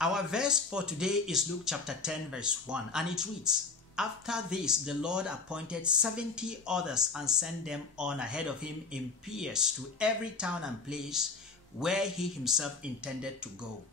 Our verse for today is Luke chapter 10 verse 1, and it reads, "After this, the Lord appointed 70 others and sent them on ahead of him in pairs to every town and place where he himself intended to go."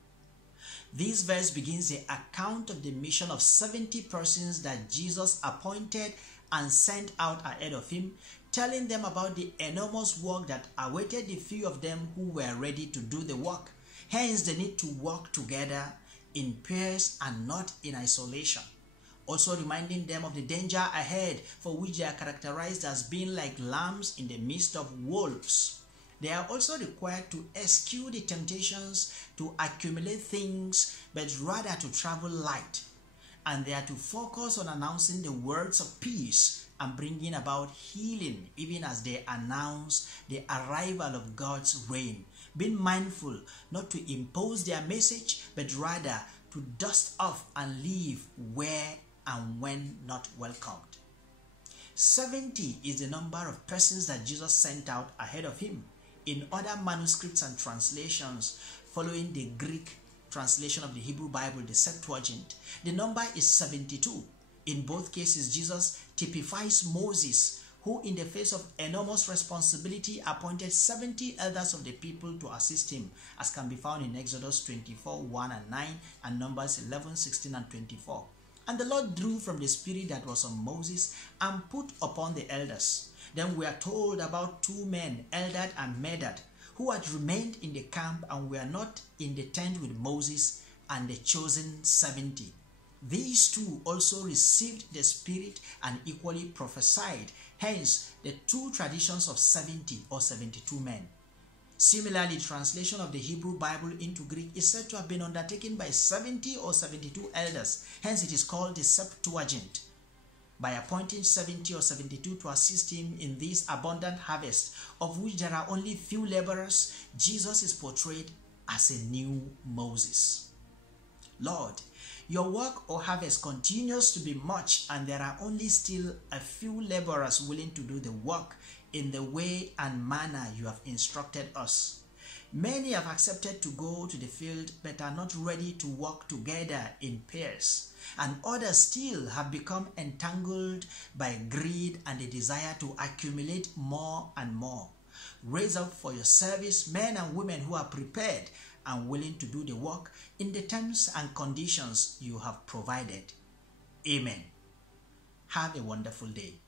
This verse begins the account of the mission of 70 persons that Jesus appointed and sent out ahead of him, telling them about the enormous work that awaited the few of them who were ready to do the work. Hence, the need to work together in pairs and not in isolation. Also reminding them of the danger ahead, for which they are characterized as being like lambs in the midst of wolves. They are also required to eschew the temptations to accumulate things, but rather to travel light. And they are to focus on announcing the words of peace and bringing about healing, even as they announce the arrival of God's reign, being mindful not to impose their message, but rather to dust off and leave where and when not welcomed. 70 is the number of persons that Jesus sent out ahead of him. In other manuscripts and translations following the Greek translation of the Hebrew Bible, the Septuagint, the number is 72. In both cases, Jesus typifies Moses, who in the face of enormous responsibility appointed 70 elders of the people to assist him, as can be found in Exodus 24, 1 and 9, and Numbers 11, 16 and 24. And the Lord drew from the spirit that was on Moses and put upon the elders. Then we are told about 2 men, Eldad and Medad, who had remained in the camp and were not in the tent with Moses and the chosen 70. These 2 also received the Spirit and equally prophesied, hence the 2 traditions of 70 or 72 men. Similarly, translation of the Hebrew Bible into Greek is said to have been undertaken by 70 or 72 elders, hence it is called the Septuagint. By appointing 70 or 72 to assist him in this abundant harvest, of which there are only few laborers, Jesus is portrayed as a new Moses. Lord, your work or harvest continues to be much, and there are only still a few laborers willing to do the work in the way and manner you have instructed us. Many have accepted to go to the field but are not ready to work together in pairs, and others still have become entangled by greed and the desire to accumulate more and more. Raise up for your service men and women who are prepared and willing to do the work in the terms and conditions you have provided. Amen. Have a wonderful day.